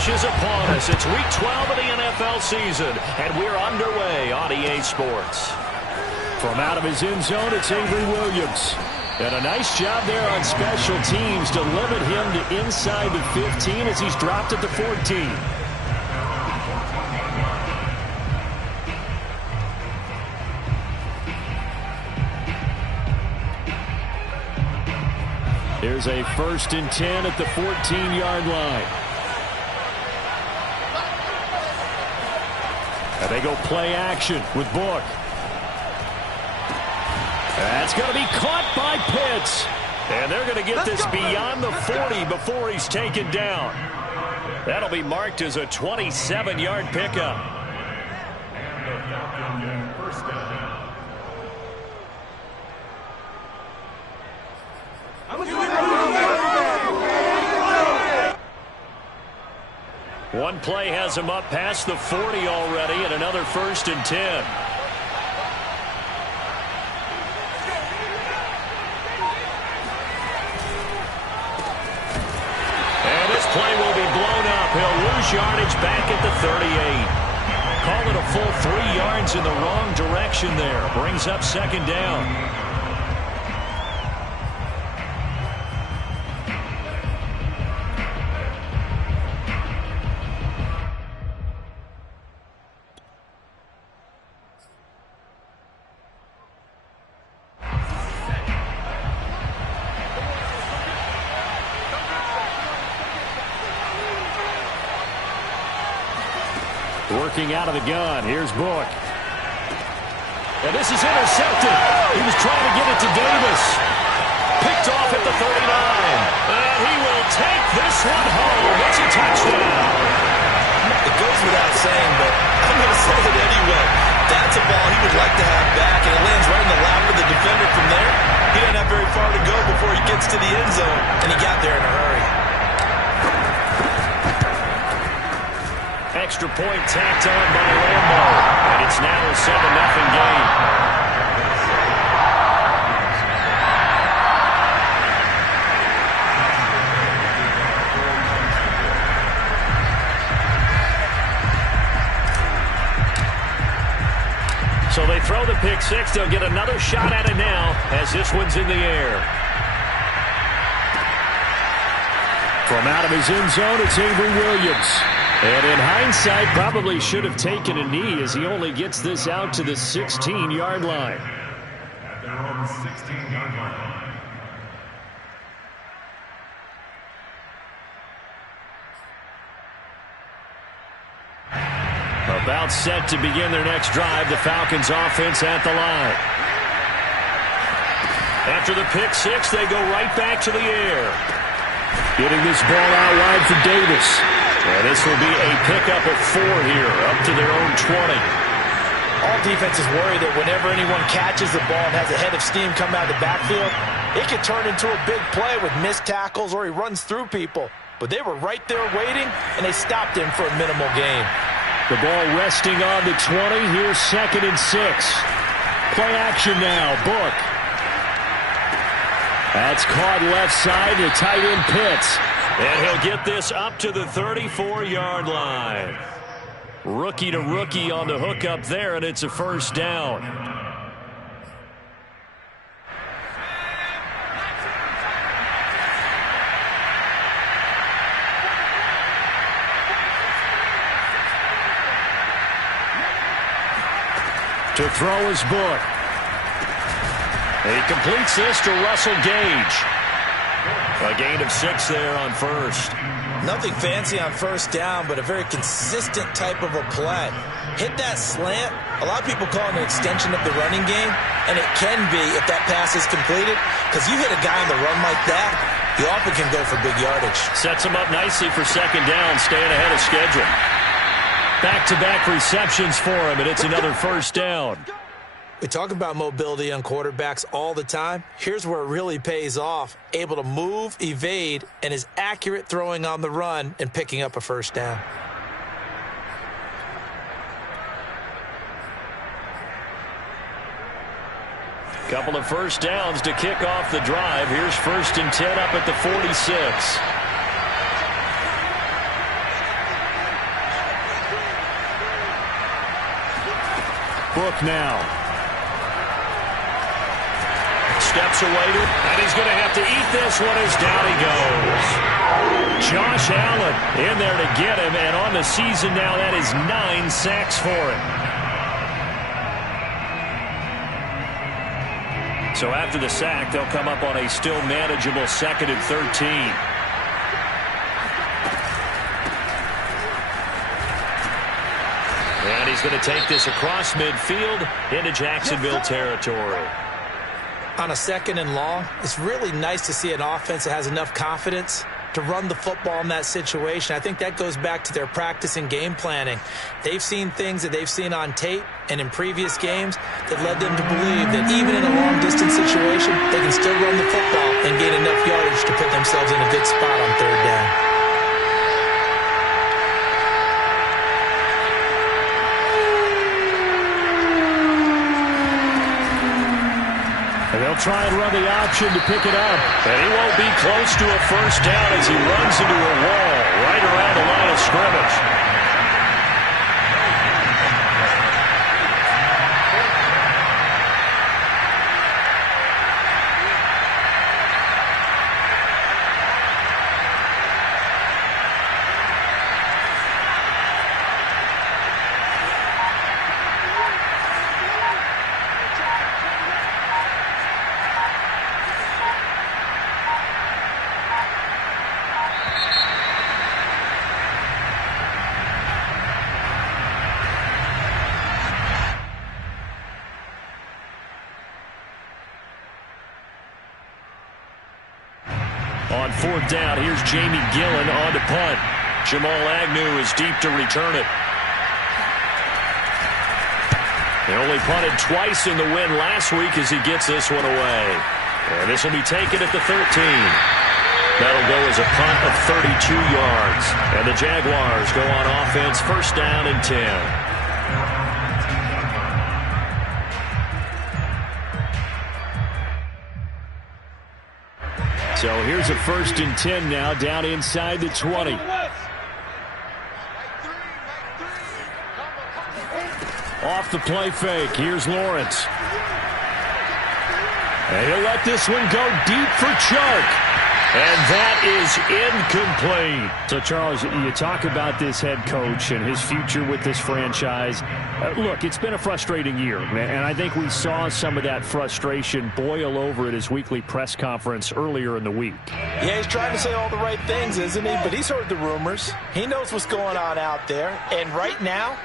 rush is upon us. It's Week 12 of the NFL season, and we're underway on EA Sports. From out of his end zone, it's Avery Williams. And a nice job there on special teams to limit him to inside the 15 as he's dropped at the 14. Here's a 1st and 10 at the 14-yard line. And they go play action with Book. That's going to be caught by Pitts. And they're going to get this beyond the 40 before he's taken down. That'll be marked as a 27-yard pickup. One play has him up past the 40 already, and another 1st and 10. And this play will be blown up. He'll lose yardage back at the 38. Call it a full 3 yards in the wrong direction there. Brings up 2nd down. Working out of the gun. Here's Book. And this is intercepted. He was trying to get it to Davis. Picked off at the 39. And he will take this one home. It's a touchdown. It goes without saying, but I'm going to say it anyway. That's a ball he would like to have back, and it lands right in the lap of the defender from there. He doesn't have very far to go before he gets to the end zone, and he got there in a hurry. Extra point tacked on by Lambo. And it's now a 7-0 game. So they throw the pick six. They'll get another shot at it now as this one's in the air. From out of his end zone, it's Avery Williams. And in hindsight, probably should have taken a knee as he only gets this out to the 16-yard line. They're on the 16-yard line. About set to begin their next drive, the Falcons offense at the line. After the pick six, they go right back to the air. Getting this ball out wide for Davis. And this will be a pickup of 4 here, up to their own 20. All defenses worry that whenever anyone catches the ball and has a head of steam come out of the backfield, it could turn into a big play with missed tackles or he runs through people. But they were right there waiting, and they stopped him for a minimal gain. The ball resting on the 20. Here's 2nd and 6. Play action now. Book. That's caught left side to tight end Pitts. And he'll get this up to the 34-yard line. Rookie to rookie on the hook up there, and it's a 1st down. To throw his Book. He completes this to Russell Gage. A gain of 6 there on 1st. Nothing fancy on 1st down, but a very consistent type of a play. Hit that slant. A lot of people call it an extension of the running game, and it can be if that pass is completed, because you hit a guy on the run like that, you often can go for big yardage. Sets him up nicely for 2nd down, staying ahead of schedule. Back-to-back receptions for him, and it's another 1st down. We talk about mobility on quarterbacks all the time. Here's where it really pays off. Able to move, evade, and is accurate throwing on the run and picking up a 1st down. Couple of 1st downs to kick off the drive. Here's 1st and 10 up at the 46. Book now. Steps awaited, and he's going to have to eat this one as down he goes. Josh Allen in there to get him, and on the season now, that is 9 sacks for him. So after the sack, they'll come up on a still manageable 2nd and 13. And he's going to take this across midfield into Jacksonville territory. On a 2nd and long, it's really nice to see an offense that has enough confidence to run the football in that situation. I think that goes back to their practice and game planning. They've seen things that they've seen on tape and in previous games that led them to believe that even in a long-distance situation, they can still run the football and gain enough yardage to put themselves in a good spot on 3rd down. They'll try and run the option to pick it up. And he won't be close to a first down as he runs into a wall right around the line of scrimmage. On 4th down, here's Jamie Gillen on to punt. Jamal Agnew is deep to return it. They only punted twice in the win last week as he gets this one away. And this will be taken at the 13. That'll go as a punt of 32 yards. And the Jaguars go on offense, 1st down and 10. So here's a 1st and 10 now, down inside the 20. Off the play fake, here's Lawrence. And he'll let this one go deep for Chark. And that is incomplete. So, Charles, you talk about this head coach and his future with this franchise. Look, it's been a frustrating year, and I think we saw some of that frustration boil over at his weekly press conference earlier in the week. Yeah, he's trying to say all the right things, isn't he? But he's heard the rumors. He knows what's going on out there. And right now,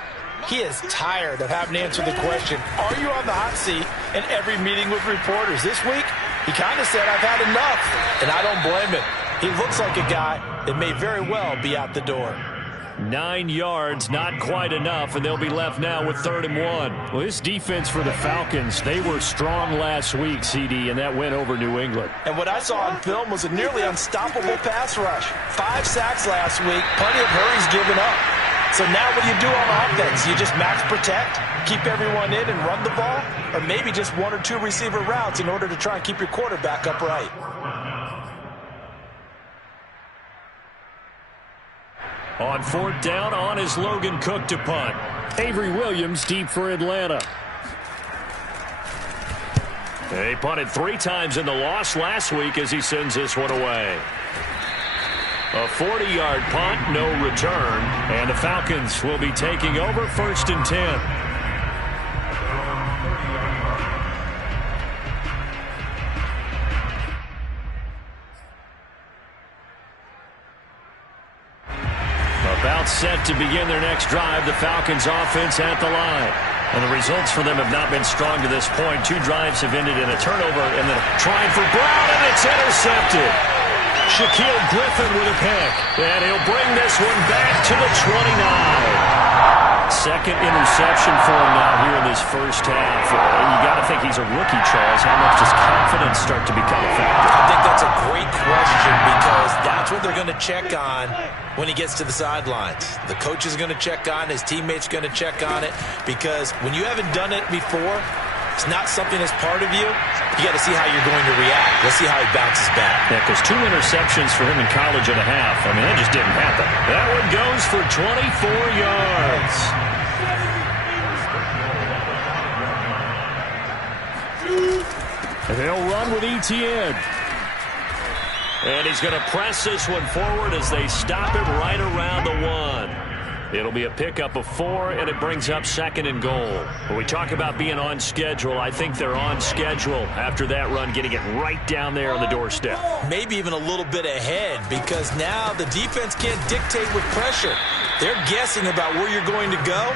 he is tired of having to answer the question, are you on the hot seat in every meeting with reporters? This week, he kind of said, I've had enough, and I don't blame him. He looks like a guy that may very well be out the door. 9 yards, not quite enough, and they'll be left now with 3rd and 1. Well, this defense for the Falcons, they were strong last week, CD, and that went over New England. And what I saw on film was a nearly unstoppable pass rush. 5 sacks last week, plenty of hurries given up. So now what do you do on offense? You just max protect, keep everyone in and run the ball, or maybe just 1 or 2 receiver routes in order to try and keep your quarterback upright. On 4th down, on is Logan Cook to punt. Avery Williams deep for Atlanta. They punted 3 times in the loss last week as he sends this one away. A 40-yard punt, no return, and the Falcons will be taking over 1st and 10. About set to begin their next drive, the Falcons offense at the line. And the results for them have not been strong to this point. 2 drives have ended in a turnover, and then trying for Brown, and it's intercepted. Shaquille Griffin with a pick, and he'll bring this one back to the 29. 2nd interception for him now here in this first half. You got to think he's a rookie, Charles. How much does confidence start to become a factor? I think that's a great question because that's what they're going to check on when he gets to the sidelines. The coach is going to check on, his teammates going to check on it, because when you haven't done it before, it's not something that's part of you. You got to see how you're going to react. Let's see how he bounces back. Yeah, because 2 interceptions for him in college and a half. I mean, that just didn't happen. That one goes for 24 yards. And they'll run with Etienne. And he's going to press this one forward as they stop him right around the 1. It'll be a pickup of 4, and it brings up 2nd and goal. When we talk about being on schedule, I think they're on schedule after that run, getting it right down there on the doorstep. Maybe even a little bit ahead, because now the defense can't dictate with pressure. They're guessing about where you're going to go.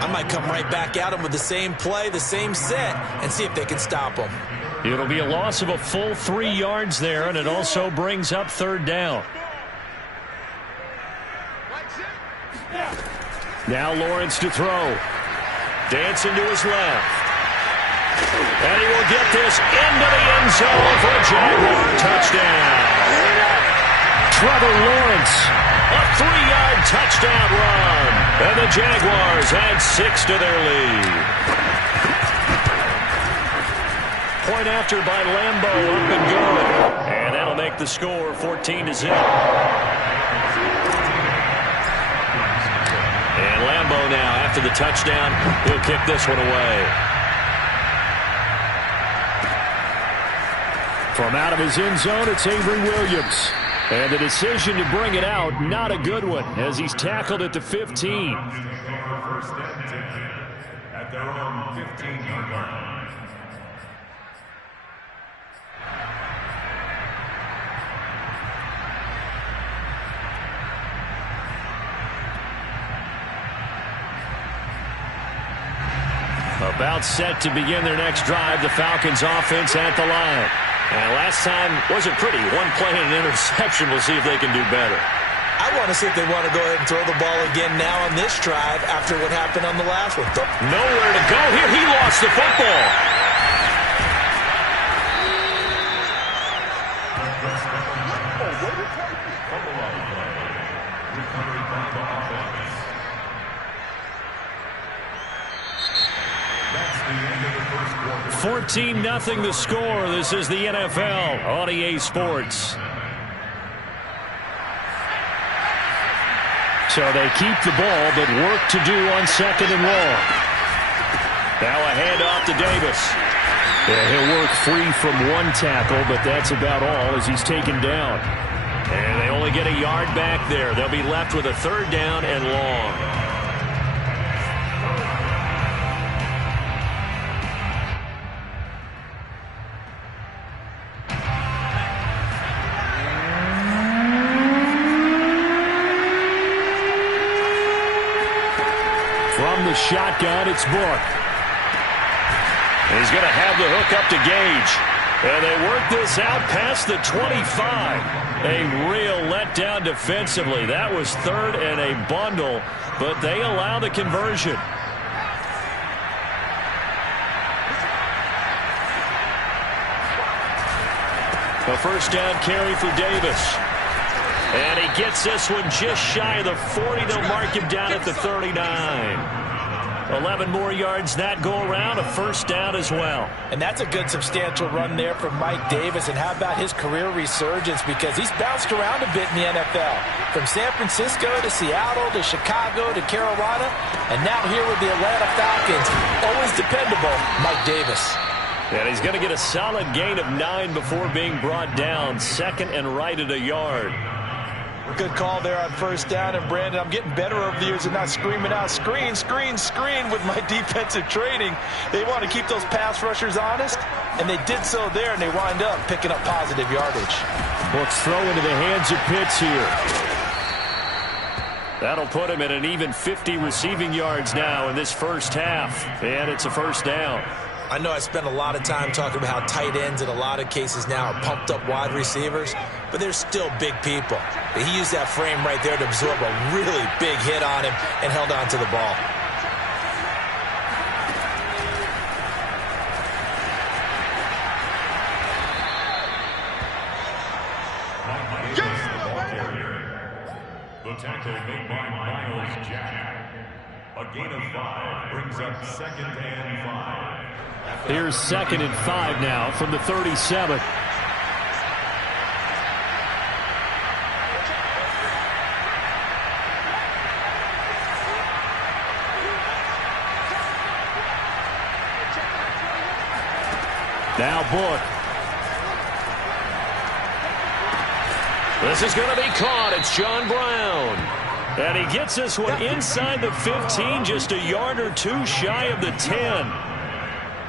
I might come right back at them with the same play, the same set, and see if they can stop them. It'll be a loss of a full 3 yards there, and it also brings up 3rd down. Now Lawrence to throw. Dancing to his left. And he will get this into the end zone for a Jaguar touchdown. Trevor Lawrence, a 3-yard touchdown run. And the Jaguars add 6 to their lead. Point after by Lambo, up and good. And that'll make the score 14-0. And Lambo now, after the touchdown, he'll kick this one away. From out of his end zone, it's Avery Williams. And the decision to bring it out, not a good one, as he's tackled at the 15. First and 10 at their own 15-yard line. About set to begin their next drive, the Falcons offense at the line. And last time wasn't pretty. 1 play and an interception. We'll see if they can do better. I want to see if they want to go ahead and throw the ball again now on this drive after what happened on the last one. Nowhere to go here. He lost the football. 14-0 the score. This is the NFL on EA Sports. So they keep the ball, but work to do on 2nd and long. Now a handoff to Davis. Yeah, he'll work free from 1 tackle, but that's about all as he's taken down. And they only get a yard back there. They'll be left with a 3rd down and long. From the shotgun, it's Book. He's going to have the hook up to Gage. And they work this out past the 25. A real letdown defensively. That was 3rd and a bundle, but they allow the conversion. A 1st down carry for Davis. And he gets this one just shy of the 40. They'll mark him down at the 39. 11 more yards that go around, a 1st down as well. And that's a good substantial run there from Mike Davis. And how about his career resurgence? Because he's bounced around a bit in the NFL. From San Francisco to Seattle to Chicago to Carolina. And now here with the Atlanta Falcons. Always dependable, Mike Davis. And he's going to get a solid gain of 9 before being brought down. 2nd and right at a yard. Good call there on 1st down. And, Brandon, I'm getting better over the years and not screaming out, screen, screen, screen with my defensive training. They want to keep those pass rushers honest, and they did so there, and they wind up picking up positive yardage. Book's throw into the hands of Pitts here. That'll put him at an even 50 receiving yards now in this 1st half. And it's a 1st down. I know I spent a lot of time talking about how tight ends in a lot of cases now are pumped up wide receivers, but they're still big people. He used that frame right there to absorb a really big hit on him and held on to the ball. The tackle made by Miles Jack. A gain of 5 brings up 2nd and 5. Here's 2nd and 5 now from the 37. Now Book. This is going to be caught. It's John Brown. And he gets this one inside the 15, just a yard or two shy of the 10.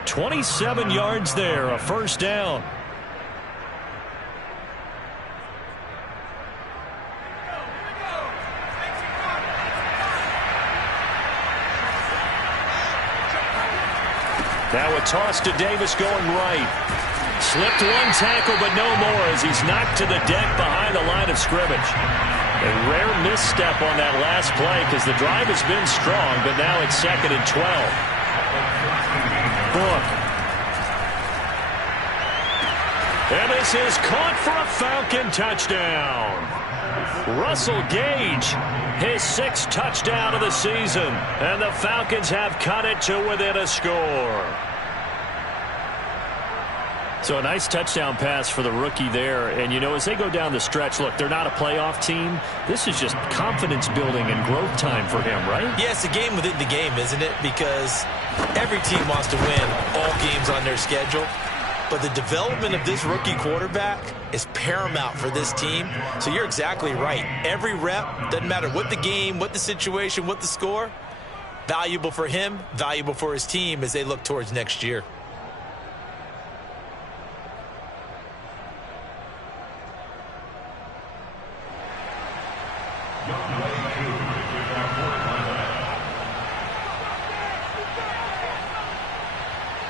27 yards there, a first down. Now a toss to Davis going right. Slipped one tackle, but no more as he's knocked to the deck behind the line of scrimmage. A rare misstep on that last play because the drive has been strong, but now it's 2nd and 12. Book. And this is caught for a Falcon touchdown. Russell Gage, his 6th touchdown of the season. And the Falcons have cut it to within a score. So a nice touchdown pass for the rookie there. And, you know, as they go down the stretch, look, they're not a playoff team. This is just confidence building and growth time for him, right? Yeah, it's a game within the game, isn't it? Because every team wants to win all games on their schedule. But the development of this rookie quarterback is paramount for this team. So you're exactly right. Every rep, doesn't matter what the game, what the situation, what the score, valuable for him, valuable for his team as they look towards next year.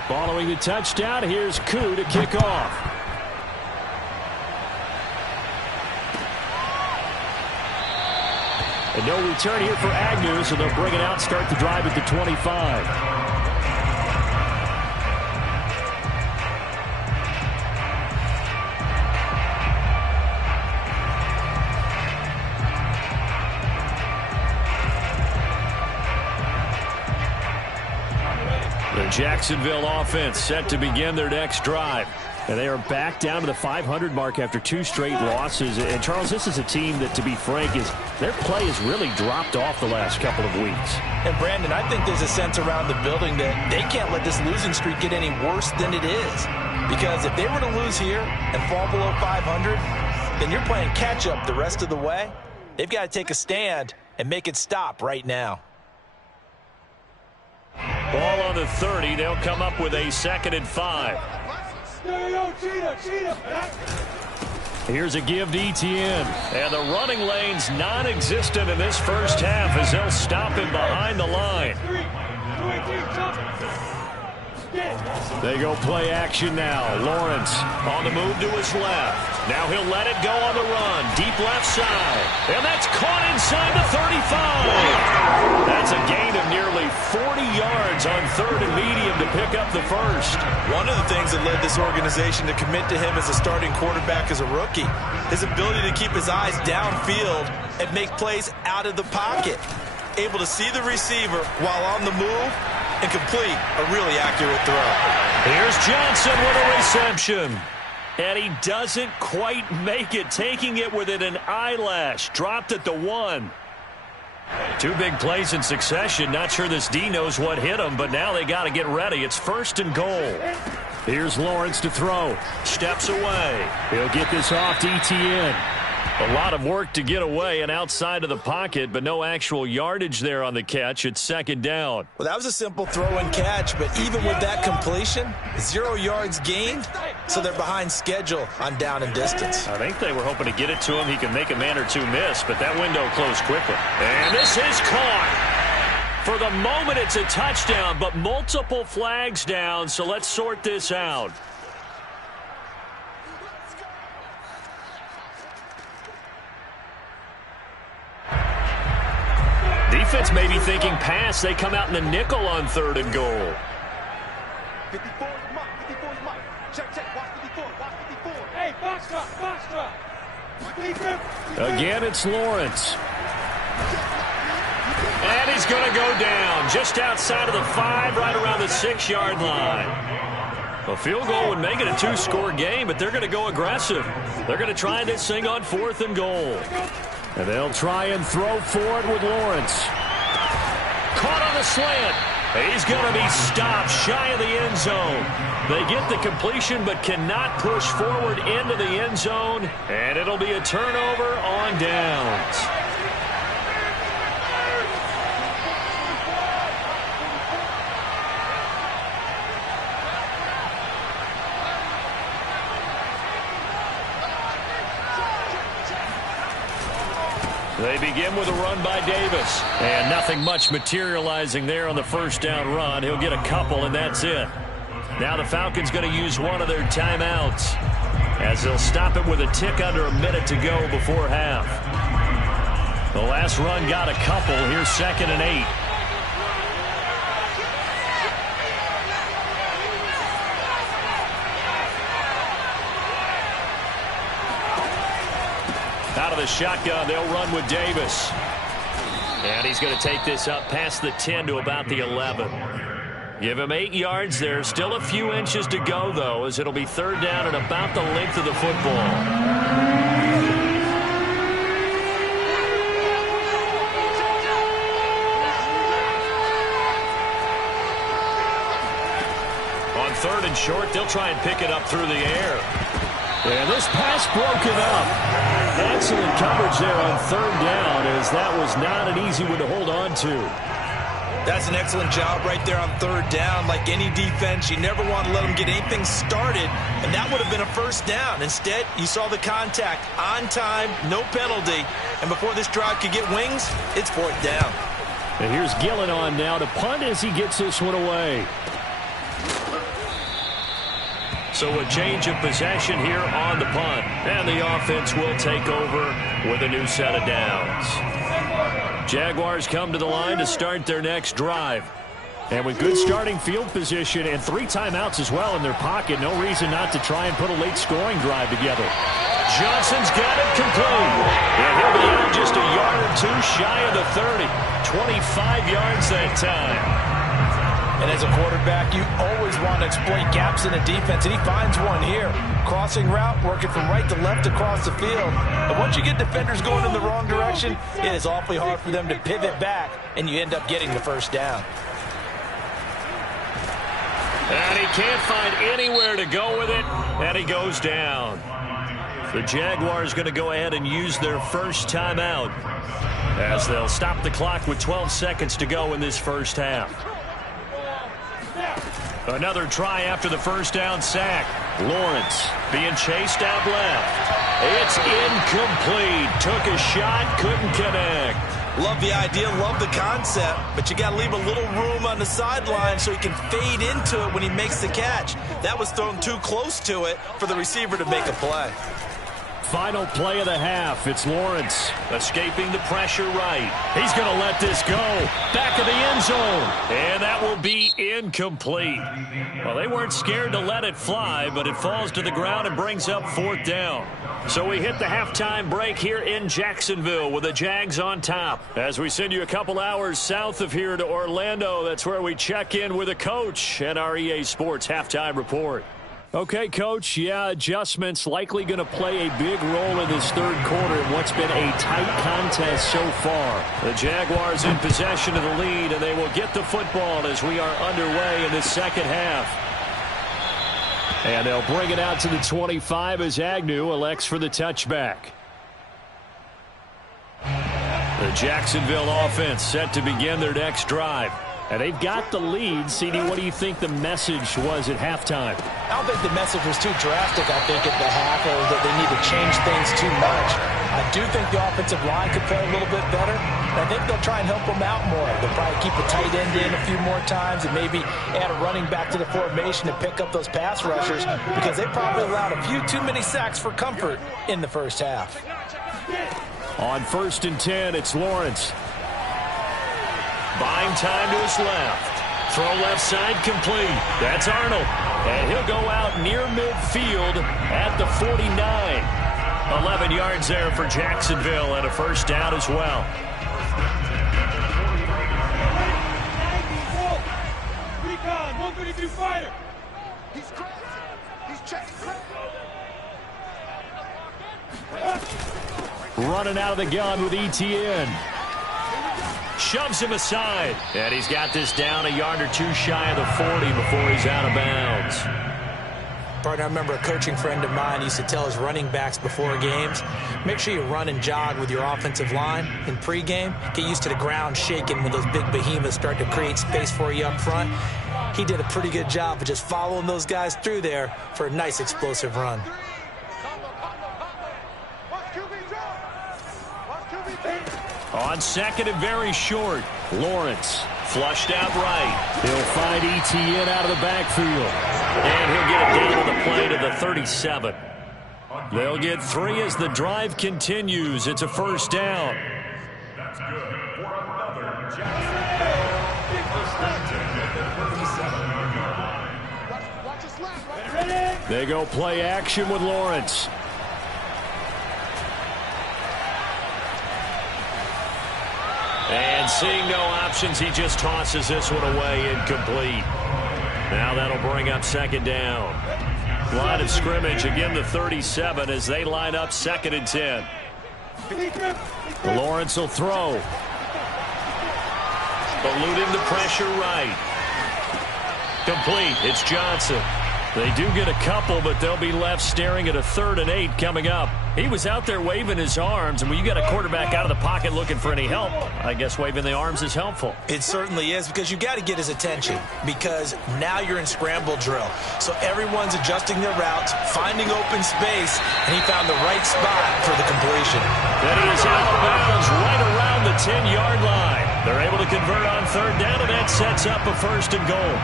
Following the touchdown, here's Koo to kick off. And no return here for Agnew, so they'll bring it out, start the drive at the 25. Jacksonville offense set to begin their next drive. And they are back down to the 500 mark after 2 straight losses. And, Charles, this is a team that, to be frank, their play has really dropped off the last couple of weeks. And, Brandon, I think there's a sense around the building that they can't let this losing streak get any worse than it is. Because if they were to lose here and fall below 500, then you're playing catch-up the rest of the way. They've got to take a stand and make it stop right now. Ball on the 30. They'll come up with a 2nd and 5. Here's a give to Etienne. And the running lane's non-existent in this first half as they'll stop him behind the line. They go play action now. Lawrence on the move to his left. Now he'll let it go on the run. Deep left side. And that's caught inside the 35. That's a gain of nearly 40 yards on 3rd and medium to pick up the first. One of the things that led this organization to commit to him as a starting quarterback as a rookie, his ability to keep his eyes downfield and make plays out of the pocket. Able to see the receiver while on the move and complete a really accurate throw. Here's Johnson with a reception. And he doesn't quite make it, taking it within an eyelash. Dropped at the 1. 2 big plays in succession. Not sure this D knows what hit him, but now they got to get ready. It's 1st and goal. Here's Lawrence to throw. Steps away. He'll get this off to Etienne. A lot of work to get away and outside of the pocket, but no actual yardage there on the catch. It's 2nd down. Well, that was a simple throw and catch, but even with that completion, 0 yards gained, so they're behind schedule on down and distance. I think they were hoping to get it to him. He can make a man or 2 miss, but that window closed quickly. And this is caught. For the moment, it's a touchdown, but multiple flags down, so let's sort this out. Defense may be thinking pass. They come out in the nickel on 3rd and goal. 54 is Mike. 54 is Mike. Check. Watch 54. Watch 54. Hey, box drop. Again, it's Lawrence. And he's going to go down just outside of the 5, right around the 6-yard line. A field goal would make it a 2-score game, but they're going to go aggressive. They're going to try this thing on 4th and goal. And they'll try and throw for it with Lawrence. Caught on the slant. He's going to be stopped shy of the end zone. They get the completion but cannot push forward into the end zone, and it'll be a turnover on downs. They begin with a run by Davis. And nothing much materializing there on the first down run. He'll get a couple, and that's it. Now the Falcons going to use one of their timeouts as they'll stop it with a tick under a minute to go before half. The last run got a couple. Here's 2nd and 8. Out of the shotgun, they'll run with Davis. And he's going to take this up past the 10 to about the 11. Give him 8 yards there. Still a few inches to go, though, as it'll be 3rd down and about the length of the football. On 3rd and short, they'll try and pick it up through the air. And this pass broken up. Excellent coverage there on 3rd down, as that was not an easy one to hold on to. That's an excellent job right there on 3rd down. Like any defense, you never want to let them get anything started, and that would have been a 1st down. Instead, you saw the contact on time, no penalty, and before this drive could get wings, it's 4th down. And here's Gillen on now to punt as he gets this one away. So a change of possession here on the punt. And the offense will take over with a new set of downs. Jaguars come to the line to start their next drive. And with good starting field position and 3 timeouts as well in their pocket, no reason not to try and put a late scoring drive together. Johnson's got it complete. And he'll be out just a yard or 2 shy of the 30. 25 yards that time. And as a quarterback, you always want to exploit gaps in the defense, and he finds one here. Crossing route, working from right to left across the field. But once you get defenders going in the wrong direction, it is awfully hard for them to pivot back, and you end up getting the 1st down. And he can't find anywhere to go with it, and he goes down. The Jaguars going to go ahead and use their first timeout as they'll stop the clock with 12 seconds to go in this first half. Another try after the 1st down sack. Lawrence being chased out left. It's incomplete. Took a shot, couldn't connect. Love the idea, love the concept, but you got to leave a little room on the sideline so he can fade into it when he makes the catch. That was thrown too close to it for the receiver to make a play. Final play of the half. It's Lawrence escaping the pressure right. He's going to let this go. Back of the end zone. And that will be incomplete. Well, they weren't scared to let it fly, but it falls to the ground and brings up 4th down. So we hit the halftime break here in Jacksonville with the Jags on top. As we send you a couple hours south of here to Orlando, that's where we check in with a coach and our EA Sports halftime report. Okay, Coach, adjustments likely going to play a big role in this 3rd quarter in what's been a tight contest so far. The Jaguars in possession of the lead, and they will get the football as we are underway in the 2nd half. And they'll bring it out to the 25 as Agnew elects for the touchback. The Jacksonville offense set to begin their next drive. And they've got the lead. CD, what do you think the message was at halftime? I don't think the message was too drastic, I think, at the half, or that they need to change things too much. I do think the offensive line could play a little bit better. I think they'll try and help them out more. They'll probably keep a tight end in a few more times and maybe add a running back to the formation to pick up those pass rushers, because they probably allowed a few too many sacks for comfort in the first half. On 1st and 10, it's Lawrence. Buying time to his left. Throw left side complete. That's Arnold. And he'll go out near midfield at the 49. 11 yards there for Jacksonville and a 1st down as well. Recon, 152 fighter. He's crazy. He's chasing. Running out of the gun with ETN. shoves him aside. And he's got this down a yard or two shy of the 40 before he's out of bounds. Partner, I remember a coaching friend of mine used to tell his running backs before games, make sure you run and jog with your offensive line in pregame. Get used to the ground shaking when those big behemoths start to create space for you up front. He did a pretty good job of just following those guys through there for a nice explosive run. On second and very short, Lawrence flushed out right. He'll find ETN out of the backfield. And he'll get it down to the play to the 37. They'll get 3 as the drive continues. It's a first down. That's good for another Jackson. They go play action with Lawrence. And seeing no options, he just tosses this one away, incomplete. Now that'll bring up second down. Line of scrimmage, again the 37 as they line up 2nd and 10. Lawrence will throw. Eluding the pressure right. Complete. It's Johnson. They do get a couple, but they'll be left staring at a 3rd and 8 coming up. He was out there waving his arms, and when you got a quarterback out of the pocket looking for any help, I guess waving the arms is helpful. It certainly is, because you've got to get his attention, because now you're in scramble drill. So everyone's adjusting their routes, finding open space, and he found the right spot for the completion. Then he is out of bounds right around the 10-yard line. They're able to convert on 3rd down, and that sets up a 1st and goal.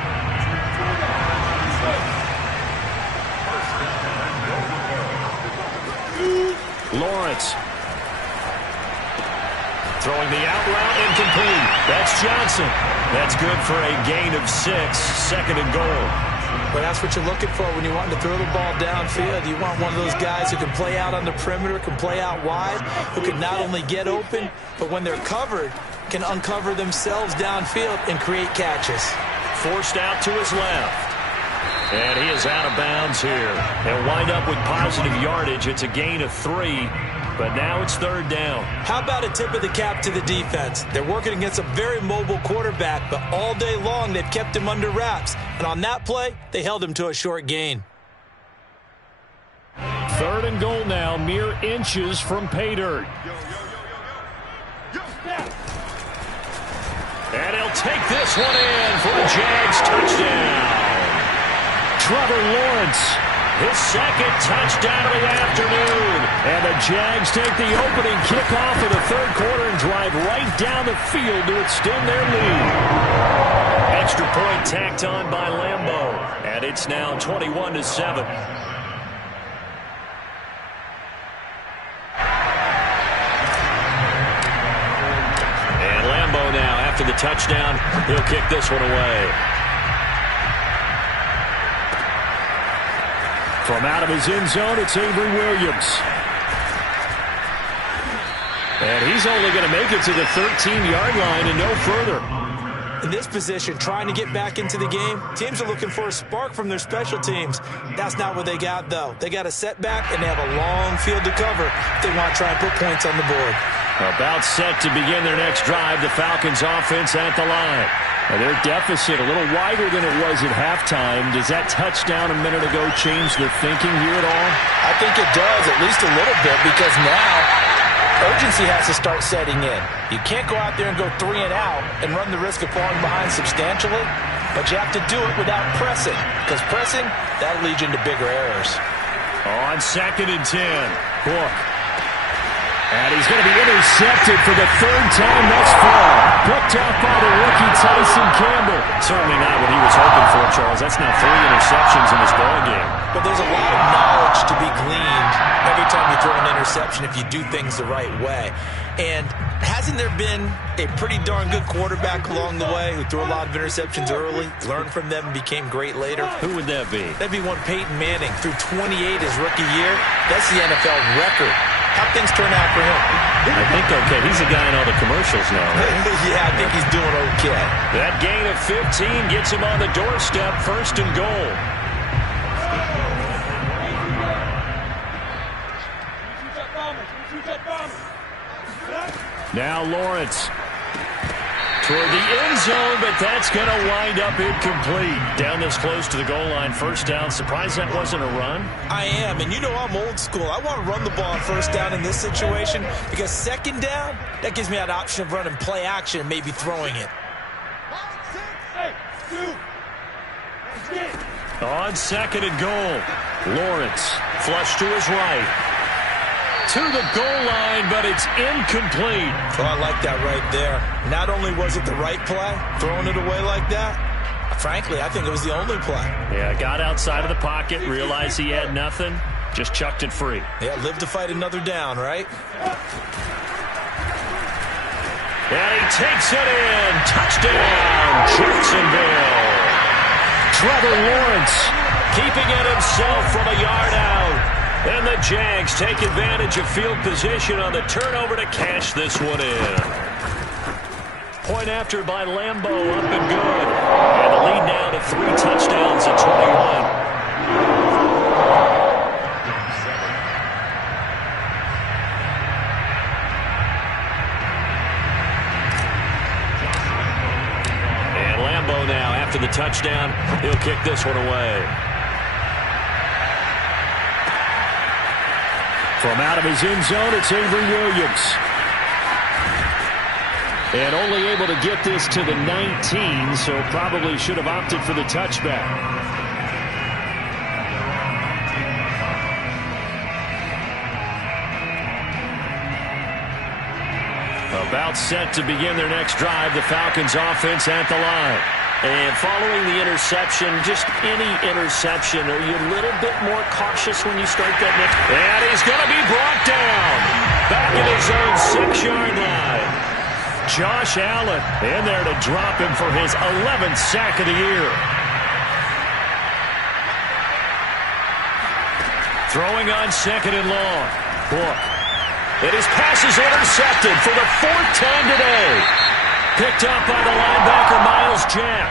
Lawrence throwing the out route, incomplete. That's Johnson. That's good for a gain of 6, 2nd and goal. Well, that's what you're looking for when you want to throw the ball downfield. You want one of those guys who can play out on the perimeter, can play out wide, who can not only get open, but when they're covered, can uncover themselves downfield and create catches. Forced out to his left. And he is out of bounds here. They'll wind up with positive yardage. It's a gain of 3, but now it's 3rd down. How about a tip of the cap to the defense? They're working against a very mobile quarterback, but all day long they've kept him under wraps. And on that play, they held him to a short gain. 3rd and goal now, mere inches from pay dirt. And he'll take this one in for a Jags touchdown. Trevor Lawrence, his 2nd touchdown of the afternoon. And the Jags take the opening kickoff of the 3rd quarter and drive right down the field to extend their lead. Extra point tacked on by Lambeau. And it's now 21-7. And Lambeau now, after the touchdown, he'll kick this one away. From out of his end zone, it's Avery Williams. And he's only going to make it to the 13-yard line and no further. In this position, trying to get back into the game, teams are looking for a spark from their special teams. That's not what they got, though. They got a setback, and they have a long field to cover if they want to try and put points on the board. About set to begin their next drive, the Falcons offense at the line. Now their deficit a little wider than it was at halftime. Does that touchdown a minute ago change their thinking here at all? I think it does, at least a little bit, because now urgency has to start setting in. You can't go out there and go 3 and out and run the risk of falling behind substantially, but you have to do it without pressing, because pressing, that'll lead you into bigger errors. On 2nd and 10, Book. And he's going to be intercepted for the 3rd time thus far. Picked off by the rookie Tyson Campbell. Certainly not what he was hoping for, Charles. That's now 3 interceptions in this ballgame. But there's a lot of knowledge to be gleaned every time you throw an interception if you do things the right way. And hasn't there been a pretty darn good quarterback along the way who threw a lot of interceptions early, learned from them, and became great later? Who would that be? That'd be one Peyton Manning. Threw 28 his rookie year. That's the NFL record. How'd things turn out for him? I think okay. He's a guy in all the commercials now, right? Yeah, I think he's doing okay. That gain of 15 gets him on the doorstep, 1st and goal. Now Lawrence. toward the end zone, but that's going to wind up incomplete. Down this close to the goal line, first down. Surprised that wasn't a run? I am, and you know I'm old school. I want to run the ball on first down in this situation because second down, that gives me that option of running play action and maybe throwing it. On second and goal, Lawrence flush to his right. To the goal line, but it's incomplete. Oh, I like that right there. Not only was it the right play, throwing it away like that, frankly, I think it was the only play. Yeah, got outside of the pocket, realized he had nothing, just chucked it free. Yeah, live to fight another down, right? And he takes it in. Touchdown, Jacksonville. Trevor Lawrence keeping it himself from a yard out. And the Jags take advantage of field position on the turnover to cash this one in. Point after by Lambo, up and good. And the lead now to 3 touchdowns at 21. And Lambo now, after the touchdown, he'll kick this one away. From out of his end zone, it's Avery Williams. And only able to get this to the 19, so probably should have opted for the touchback. About set to begin their next drive, the Falcons offense at the line. And following the interception, just any interception, are you a little bit more cautious when you start that next? And he's going to be brought down. Back at his own 6-yard line. Josh Allen in there to drop him for his 11th sack of the year. Throwing on second and long. Book. And his pass is intercepted for the 4th time today. Picked up by the linebacker, Miles Jack.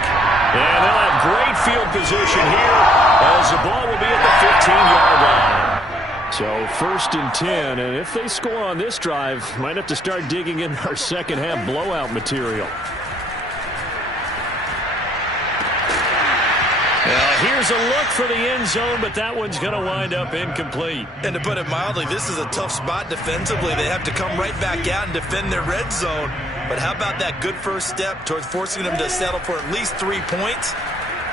And they'll have great field position here as the ball will be at the 15-yard line. So 1st and 10, and if they score on this drive, might have to start digging in our second-half blowout material. Here's a look for the end zone, but that one's going to wind up incomplete. And to put it mildly, this is a tough spot defensively. They have to come right back out and defend their red zone. But how about that good first step towards forcing them to settle for at least 3 points?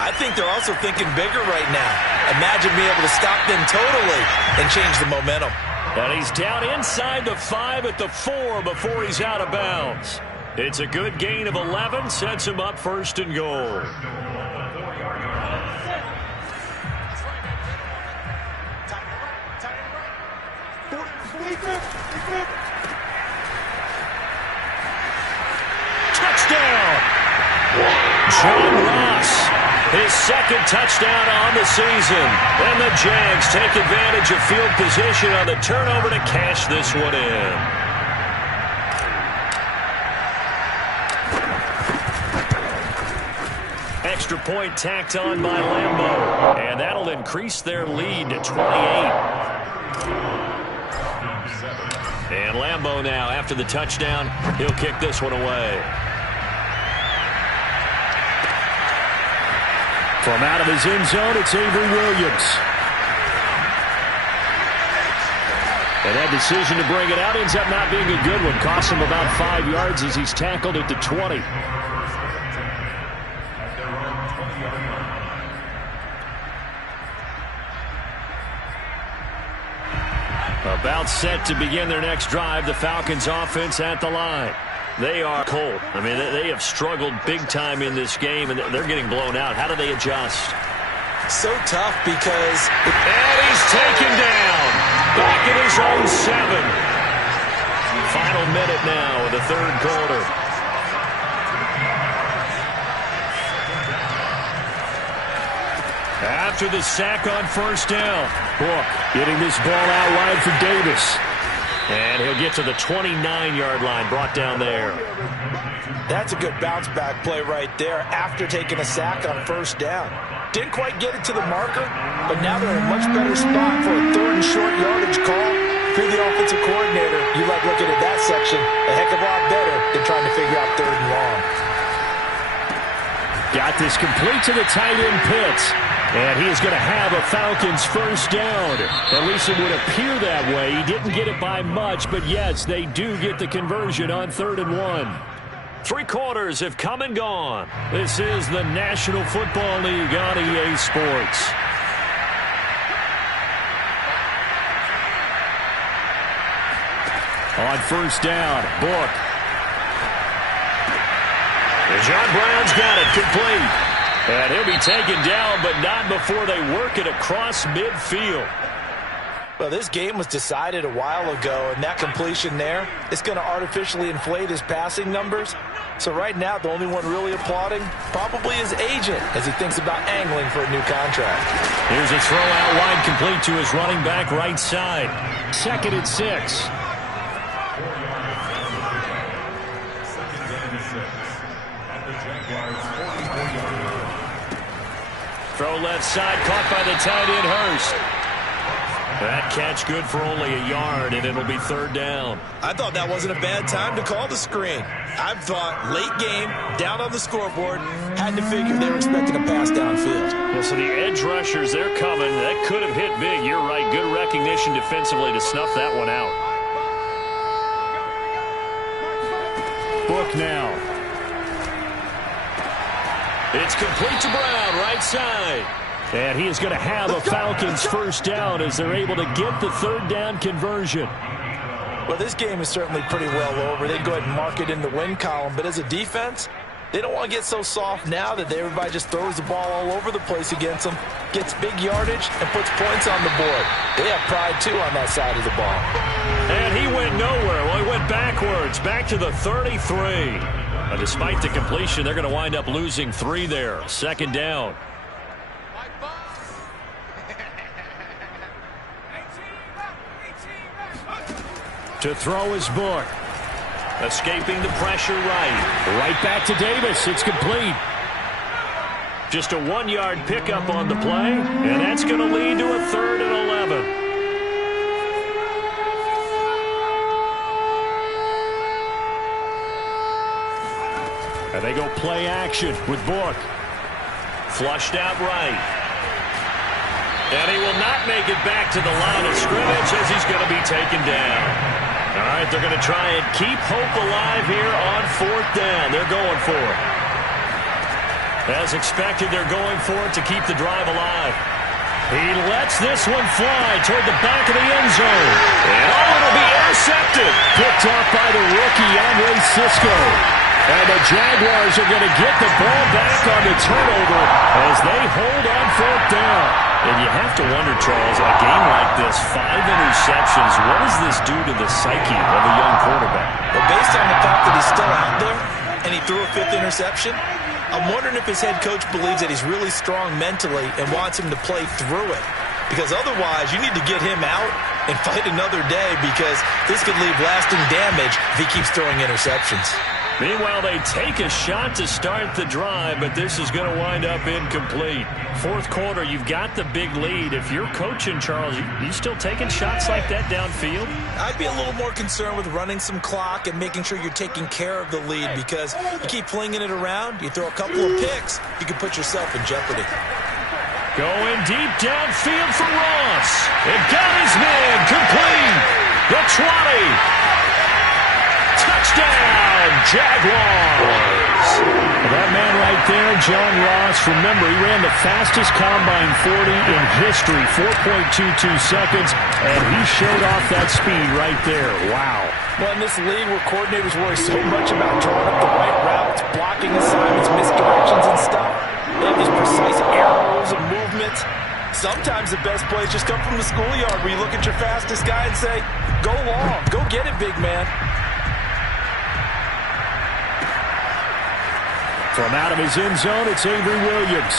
I think they're also thinking bigger right now. Imagine being able to stop them totally and change the momentum. And he's down inside the 5 at the 4 before he's out of bounds. It's a good gain of 11, sets him up 1st and goal. Touchdown! John Ross, his 2nd touchdown on the season. And the Jags take advantage of field position on the turnover to cash this one in. Extra point tacked on by Lambo. And that'll increase their lead to 28. And Lambo now, after the touchdown, he'll kick this one away. From out of his end zone, it's Avery Williams. And that decision to bring it out ends up not being a good one. Costs him about 5 yards as he's tackled at the 20. About set to begin their next drive, the Falcons offense at the line. They are cold. I mean, they have struggled big time in this game, and they're getting blown out. How do they adjust? So tough because... And he's taken down. Back in his own 7. Final minute now of the 3rd quarter. After the sack on 1st down, Book getting this ball out wide for Davis. And he'll get to the 29-yard line, brought down there. That's a good bounce-back play right there after taking a sack on 1st down. Didn't quite get it to the marker, but now they're in a much better spot for a 3rd and short yardage call. If you're the offensive coordinator, you like looking at that section a heck of a lot better than trying to figure out 3rd and long. Got this complete to the tight end Pitts. And he is going to have a Falcons first down. At least it would appear that way. He didn't get it by much, but yes, they do get the conversion on 3rd and 1. 3 quarters have come and gone. This is the National Football League on EA Sports. On first down, Book. And John Brown's got it complete. And he'll be taken down, but not before they work it across midfield. Well, this game was decided a while ago, and that completion there is going to artificially inflate his passing numbers. So right now, the only one really applauding probably his agent as he thinks about angling for a new contract. Here's a throw out wide complete to his running back right side. 2nd and 6. Throw left side, caught by the tight end Hurst. That catch good for only a yard, and it'll be 3rd down. I thought that wasn't a bad time to call the screen. I thought late game, down on the scoreboard, had to figure they were expecting a pass downfield. Yeah, so the edge rushers, they're coming. That could have hit big. You're right. Good recognition defensively to snuff that one out. Book now. It's complete to Brown, right side. And he is going to have a Falcons first down as they're able to get the 3rd down conversion. Well, this game is certainly pretty well over. They go ahead and mark it in the win column. But as a defense, they don't want to get so soft now that everybody just throws the ball all over the place against them, gets big yardage, and puts points on the board. They have pride, too, on that side of the ball. And he went nowhere. Well, he went backwards, back to the 33. Despite the completion, they're going to wind up losing 3 there. 2nd down. To throw his Book. Escaping the pressure right. Right back to Davis. It's complete. Just a 1-yard pickup on the play, and that's going to lead to a 3rd and 11. And they go play action with Book. Flushed out right. And he will not make it back to the line of scrimmage as he's going to be taken down. All right, they're going to try and keep hope alive here on 4th down. They're going for it. As expected, they're going for it to keep the drive alive. He lets this one fly toward the back of the end zone. And it'll be intercepted. Picked off by the rookie, Andre Cisco. And the Jaguars are going to get the ball back on the turnover as they hold on 4th down. And you have to wonder, Charles, a game like this, 5 interceptions, what does this do to the psyche of a young quarterback? But based on the fact that he's still out there and he threw a 5th interception, I'm wondering if his head coach believes that he's really strong mentally and wants him to play through it. Because otherwise, you need to get him out and fight another day because this could leave lasting damage if he keeps throwing interceptions. Meanwhile, they take a shot to start the drive, but this is going to wind up incomplete. 4th quarter, you've got the big lead. If you're coaching, Charles, you still taking shots like that downfield? I'd be a little more concerned with running some clock and making sure you're taking care of the lead because you keep flinging it around, you throw a couple of picks, you can put yourself in jeopardy. Going deep downfield for Ross. It got his man complete. The 20. Touchdown, Jaguars. That man right there, John Ross, remember, he ran the fastest combine 40 in history, 4.22 seconds, and he showed off that speed right there. Wow. Well, in this league where coordinators worry so much about drawing up the right routes, blocking assignments, misdirections and stuff, they have these precise arrows and movements. Sometimes the best plays just come from the schoolyard where you look at your fastest guy and say, go long, go get it, big man. From out of his end zone, it's Avery Williams.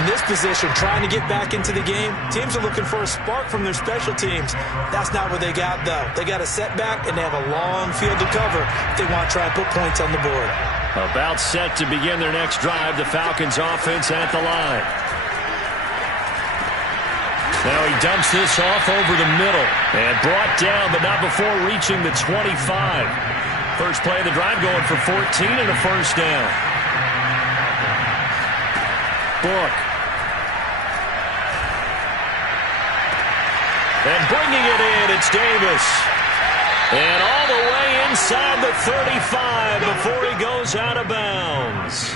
In this position, trying to get back into the game, teams are looking for a spark from their special teams. That's not what they got, though. They got a setback, and they have a long field to cover if they want to try and put points on the board. About set to begin their next drive, the Falcons offense at the line. Now he dumps this off over the middle and brought down, but not before reaching the 25. First play of the drive going for 14 and a first down. Book. And bringing it in, it's Davis. And all the way inside the 35 before he goes out of bounds.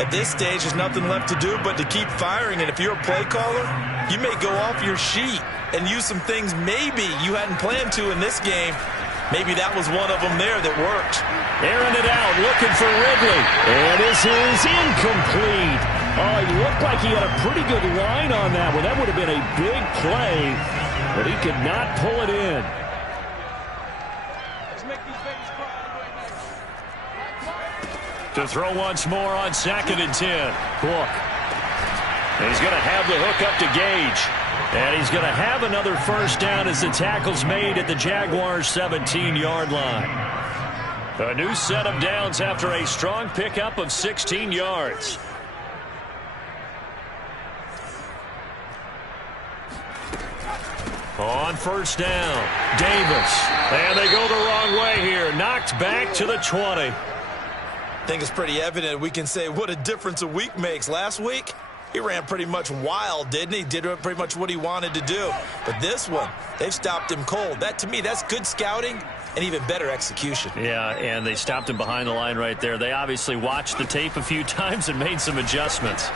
At this stage, there's nothing left to do but to keep firing. And if you're a play caller, you may go off your sheet and use some things maybe you hadn't planned to in this game. Maybe that was one of them there that worked. Airing it out, looking for Ridley. And this is incomplete. Oh, he looked like he had a pretty good line on that one. That would have been a big play, but he could not pull it in. To throw once more on 2nd and 10. Book. And he's going to have the hook up to Gage. And he's going to have another first down as the tackle's made at the Jaguars' 17-yard line. A new set of downs after a strong pickup of 16 yards. On first down, Davis. And they go the wrong way here. Knocked back to the 20. I think it's pretty evident we can say what a difference a week makes. Last week, he ran pretty much wild, didn't he? Did pretty much what he wanted to do. But this one, they've stopped him cold. That, to me, that's good scouting and even better execution. Yeah, and they stopped him behind the line right there. They obviously watched the tape a few times and made some adjustments.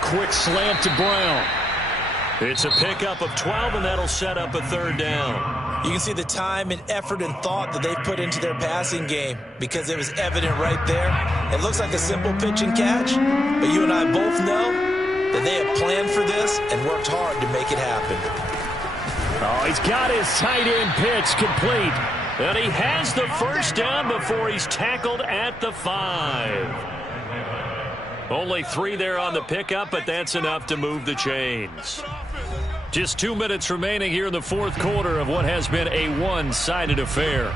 Quick slant to Brown. It's a pickup of 12, and that'll set up a 3rd down. You can see the time and effort and thought that they've put into their passing game because it was evident right there. It looks like a simple pitch and catch, but you and I both know that they have planned for this and worked hard to make it happen. Oh, he's got his tight end pitch complete. And he has the first down before he's tackled at the 5. Only 3 there on the pickup, but that's enough to move the chains. Just 2 minutes remaining here in the 4th quarter of what has been a one-sided affair.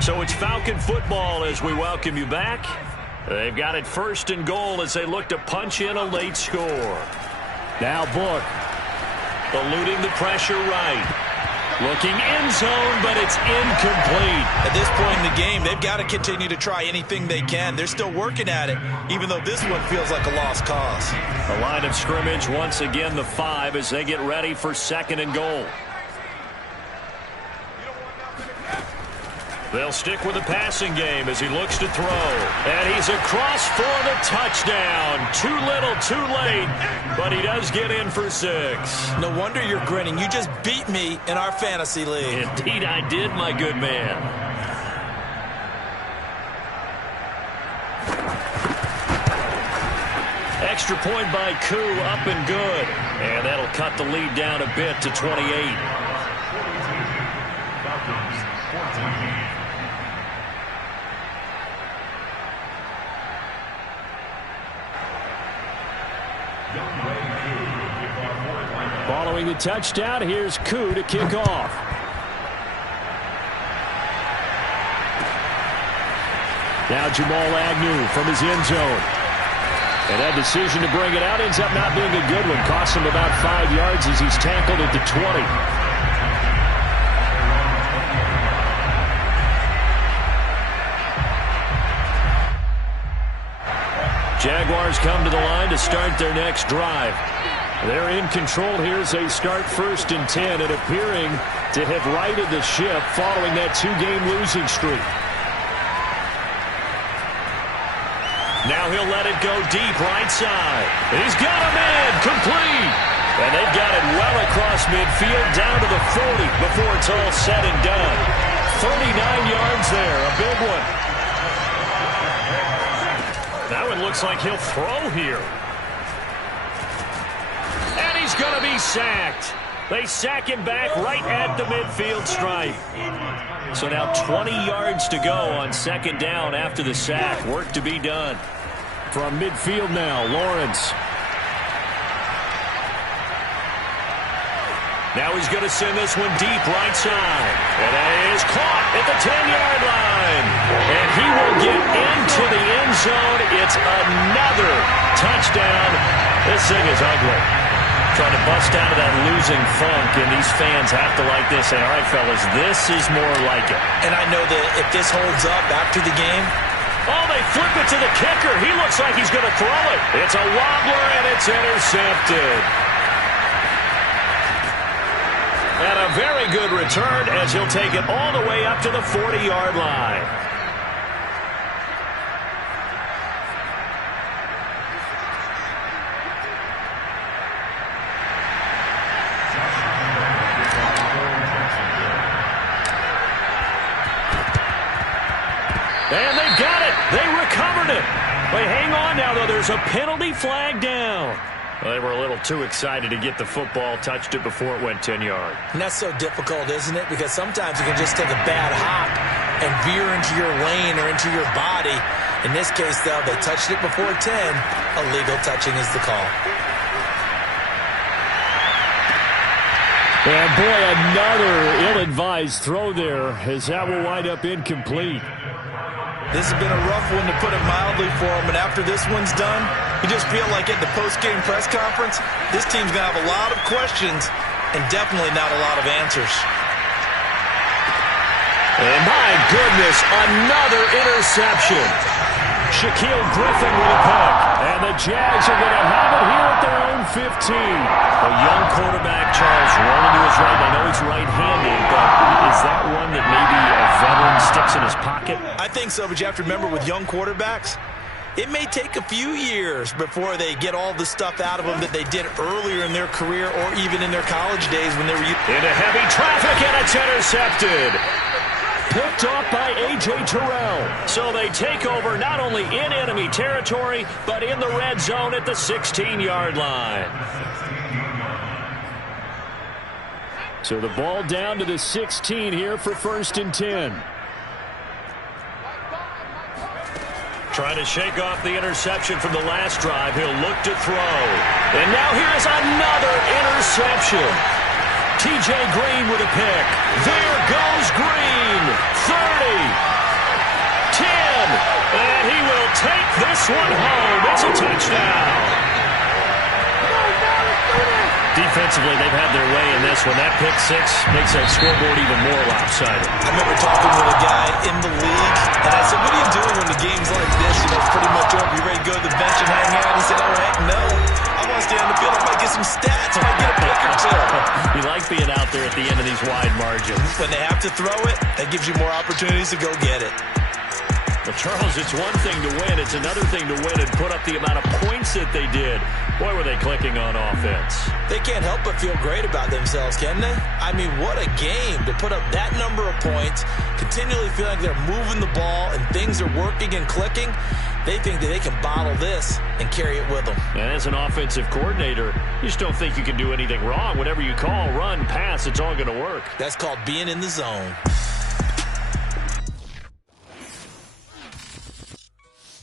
So it's Falcon football as we welcome you back. They've got it 1st and goal as they look to punch in a late score. Now Book. Eluding the pressure right. Looking end zone, but it's incomplete. At this point in the game, they've got to continue to try anything they can. They're still working at it, even though this one feels like a lost cause. The line of scrimmage, once again, the 5 as they get ready for 2nd and goal. They'll stick with the passing game as he looks to throw. And he's across for the touchdown. Too little, too late, but he does get in for 6. No wonder you're grinning. You just beat me in our fantasy league. Indeed I did, my good man. Extra point by Koo, up and good. And that'll cut the lead down a bit to 28. Following the touchdown, here's Koo to kick off. Now Jamal Agnew from his end zone. And that decision to bring it out ends up not being a good one. Costs him about 5 yards as he's tackled at the 20. Jaguars come to the line to start their next drive. They're in control here as they start 1st and 10 and appearing to have righted the ship following that 2-game losing streak. Now he'll let it go deep right side. He's got him in, complete. And they've got it well across midfield down to the 40 before it's all said and done. 39 yards there, a big one. Now it looks like he'll throw here. And he's going to be sacked. They sack him back right at the midfield stripe. So now 20 yards to go on 2nd down after the sack. Work to be done. From midfield now, Lawrence. Now he's going to send this one deep right side. And it is caught at the 10-yard line. And he will get into the end zone. It's another touchdown. This thing is ugly. Trying to bust out of that losing funk, and these fans have to like this. And all right, fellas, this is more like it. And I know that if this holds up after the game, Oh, they flip it to the kicker. He looks like he's going to throw it. It's a wobbler, and it's intercepted. And a very good return as he'll take it all the way up to the 40-yard line. And they've got it. They recovered it. They hang on now, though. There's a penalty flag down. Well, they were a little too excited to get the football, touched it before it went 10 yards. And that's so difficult, isn't it? Because sometimes you can just take a bad hop and veer into your lane or into your body. In this case, though, they touched it before 10. Illegal touching is the call. And boy, another ill-advised throw there as that will wind up incomplete. This has been a rough one, to put it mildly, for him. And after this one's done, you just feel like at the post-game press conference, this team's going to have a lot of questions and definitely not a lot of answers. And my goodness, another interception. Shaquille Griffin with a pick. And the Jags are going to have it here at their own 15. A young quarterback, Charles, rolling to his right. I know he's right-handed, but is that one that maybe a veteran sticks in his pocket? I think so, but you have to remember with young quarterbacks, it may take a few years before they get all the stuff out of them that they did earlier in their career or even in their college days when they were... Into heavy traffic, and it's intercepted. Picked off by A.J. Terrell. So they take over not only in enemy territory, but in the red zone at the 16-yard line. So the ball down to the 16 here for 1st and 10. Trying to shake off the interception from the last drive. He'll look to throw. And now here is another interception. T.J. Green with a pick. There goes Green. 30. 10. And he will take this one home. It's a touchdown. Defensively, they've had their way in this one. That pick six makes that scoreboard even more lopsided. I remember talking with a guy in the league, and I said, what are you doing when the game's like this? You know, it's pretty much over. You ready to go to the bench and hang out? He said, oh, heck no. I want to stay on the field. I might get some stats. I might get a pick or two. You like being out there at the end of these wide margins. When they have to throw it, that gives you more opportunities to go get it. But, Charles, it's one thing to win. It's another thing to win and put up the amount of points that they did. Boy, were they clicking on offense. They can't help but feel great about themselves, can they? I mean, what a game to put up that number of points, continually feel like they're moving the ball and things are working and clicking. They think that they can bottle this and carry it with them. And as an offensive coordinator, you just don't think you can do anything wrong. Whatever you call, run, pass, it's all going to work. That's called being in the zone.